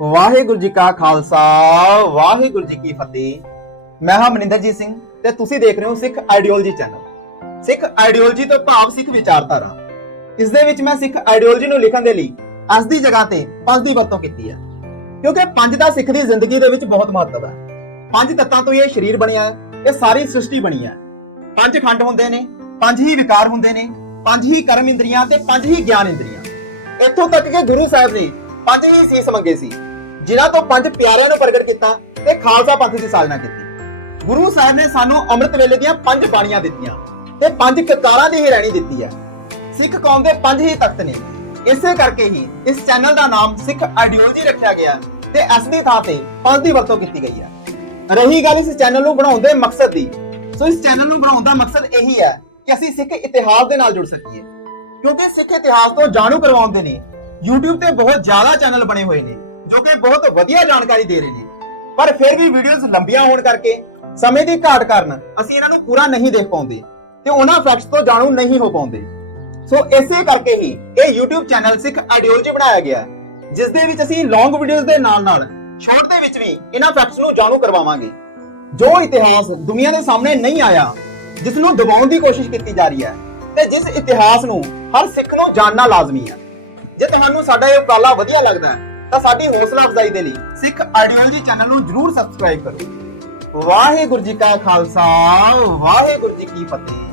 ਵਾਹਿਗੁਰੂ ਜੀ ਕਾ ਖਾਲਸਾ, ਵਾਹਿਗੁਰੂ ਜੀ ਕੀ ਫਤਿਹ। ਮੈਂ ਹਾਂ ਮਨਿੰਦਰਜੀਤ ਸਿੰਘ ਤੇ ਤੁਸੀਂ ਦੇਖ ਰਹੇ ਹੋ Sikh ideology channel. Sikh ideology ਤੋਂ ਭਾਵ ਸਿੱਖ ਵਿਚਾਰਧਾਰਾ। ਇਸ ਦੇ ਵਿੱਚ ਮੈਂ ਸਿੱਖ ਆਈਡੀਓਲੋਜੀ ਨੂੰ ਲਿਖਣ ਦੇ ਲਈ ਅੱਜ ਦੀ ਜਗ੍ਹਾ ਤੇ ਪੰਜ ਦੀ ਵਰਤੋਂ ਕੀਤੀ ਹੈ। ਕਿਉਂਕਿ ਪੰਜ ਦਾ ਸਿੱਖ ਦੀ ਜ਼ਿੰਦਗੀ ਦੇ ਵਿੱਚ ਬਹੁਤ ਮਹੱਤਵ ਹੈ। ਪੰਜ ਤੱਤਾਂ ਤੋਂ ਇਹ ਸਰੀਰ ਬਣਿਆ ਹੈ, ਇਹ ਸਾਰੀ ਸ੍ਰਿਸ਼ਟੀ ਬਣੀ ਹੈ। ਪੰਜ ਖੰਡ ਹੁੰਦੇ ਨੇ, ਪੰਜ ਹੀ ਵਿਕਾਰ ਹੁੰਦੇ ਨੇ, ਪੰਜ ਹੀ ਕਰਮ ਇੰਦਰੀਆਂ ਤੇ ਪੰਜ ਹੀ ਗਿਆਨ ਇੰਦਰੀਆਂ। ਇੱਥੋਂ ਤੱਕ ਕਿ ਗੁਰੂ ਸਾਹਿਬ ਨੇ ਪੰਜ ਹੀ ਸੀਸ ਮੰਗੇ ਸੀ। ਜਿਨ੍ਹਾਂ ਤੋਂ ਪੰਜ ਪਿਆਰਿਆਂ ਨੂੰ ਪ੍ਰਗਟ ਕੀਤਾ ਤੇ ਖਾਲਸਾ ਪੰਥ ਦੀ ਸਾਜਨਾ ਕੀਤੀ। ਗੁਰੂ ਸਾਹਿਬ ਨੇ ਸਾਨੂੰ ਅੰਮ੍ਰਿਤ ਵੇਲੇ ਦੀਆਂ ਪੰਜ ਬਾਣੀਆਂ ਦਿੱਤੀਆਂ ਤੇ ਪੰਜ ਕਕਾਰਾਂ ਦੀ ਹੀ ਦਿੱਤੀ ਹੈ। ਸਿੱਖ ਕੌਮ ਦੇ ਪੰਜ ਹੀ ਤਖਤ ਨੇ। ਇਸੇ ਕਰਕੇ ਹੀ ਇਸ ਚੈਨਲ ਦਾ ਨਾਮ ਸਿੱਖ ਆਈਡੀਓਲੋਜੀ ਰੱਖਿਆ ਗਿਆ ਤੇ ਇਸ ਦੀ ਥਾਂ ਤੇ ਪੰਜ ਦੀ ਵਰਤੋਂ ਕੀਤੀ ਗਈ ਹੈ। ਰਹੀ ਗੱਲ ਇਸ ਚੈਨਲ ਨੂੰ ਬਣਾਉਣ ਦੇ ਮਕਸਦ ਦੀ, ਸੋ ਇਸ ਚੈਨਲ ਨੂੰ ਬਣਾਉਣ ਦਾ ਮਕਸਦ ਇਹੀ ਹੈ ਕਿ ਅਸੀਂ ਸਿੱਖ ਇਤਿਹਾਸ ਦੇ ਨਾਲ ਜੁੜ ਸਕੀਏ। ਕਿਉਂਕਿ ਸਿੱਖ ਇਤਿਹਾਸ ਤੋਂ ਜਾਣੂ ਕਰਵਾਉਂਦੇ ਨੇ। YouTube ਤੇ ਬਹੁਤ ਜ਼ਿਆਦਾ ਚੈਨਲ ਬਣੇ ਹੋਏ ਨੇ। ਜੋ ਕਿ ਬਹੁਤ ਵਧੀਆ ਜਾਣਕਾਰੀ ਦੇ ਰਹੇ ਨੇ। ਪਰ ਫਿਰ ਵੀ ਵੀਡੀਓਜ਼ ਲੰਬੀਆਂ ਹੋਣ ਕਰਕੇ ਸਮੇਂ ਦੀ ਘਾਟ ਕਾਰਨ ਅਸੀਂ ਇਹਨਾਂ ਨੂੰ ਪੂਰਾ ਨਹੀਂ ਦੇਖ ਪਾਉਂਦੇ ਤੇ ਉਹਨਾਂ ਫੈਕਟਸ ਤੋਂ ਜਾਣੂ ਨਹੀਂ ਹੋ ਪਾਉਂਦੇ। ਸੋ ਇਸੇ ਕਰਕੇ ਹੀ ਇਹ YouTube ਚੈਨਲ ਸਿੱਖ ਆਈਡੀਓਲੋਜੀ ਬਣਾਇਆ ਗਿਆ ਜਿਸ ਦੇ ਵਿੱਚ ਅਸੀਂ ਲੌਂਗ ਵੀਡੀਓਜ਼ ਦੇ ਨਾਲ ਨਾਲ ਸ਼ਾਰਟ ਦੇ ਵਿੱਚ ਵੀ ਇਹਨਾਂ ਫੈਕਟਸ ਨੂੰ ਜਾਣੂ ਕਰਵਾਵਾਂਗੇ। ਜੋ ਇਤਿਹਾਸ ਦੁਨੀਆ ਦੇ ਸਾਹਮਣੇ ਨਹੀਂ ਆਇਆ, ਜਿਸ ਨੂੰ ਦਬਾਉਣ ਦੀ ਕੋਸ਼ਿਸ਼ ਕੀਤੀ ਜਾ ਰਹੀ ਹੈ, ਤੇ ਜਿਸ ਇਤਿਹਾਸ ਨੂੰ ਹਰ ਸਿੱਖ ਨੂੰ ਜਾਣਨਾ ਲਾਜ਼ਮੀ ਹੈ। ਜੇ ਤੁਹਾਨੂੰ ਸਾਡਾ ਇਹ ਉਪਰਾਲਾ ਵਧੀਆ ਲੱਗਦਾ ਹੈ ਤਾਂ ਸਾਡੀ ਹੌਸਲਾ ਅਫਜ਼ਾਈ ਦੇ ਲਈ ਸਿੱਖ ਆਈਡੀਓਲੋਜੀ ਚੈਨਲ ਨੂੰ ਜਰੂਰ ਸਬਸਕ੍ਰਾਈਬ ਕਰੋ। ਵਾਹਿਗੁਰੂ ਜੀ ਕਾ ਖਾਲਸਾ, ਵਾਹਿਗੁਰੂ ਜੀ ਕੀ ਫਤਿਹ।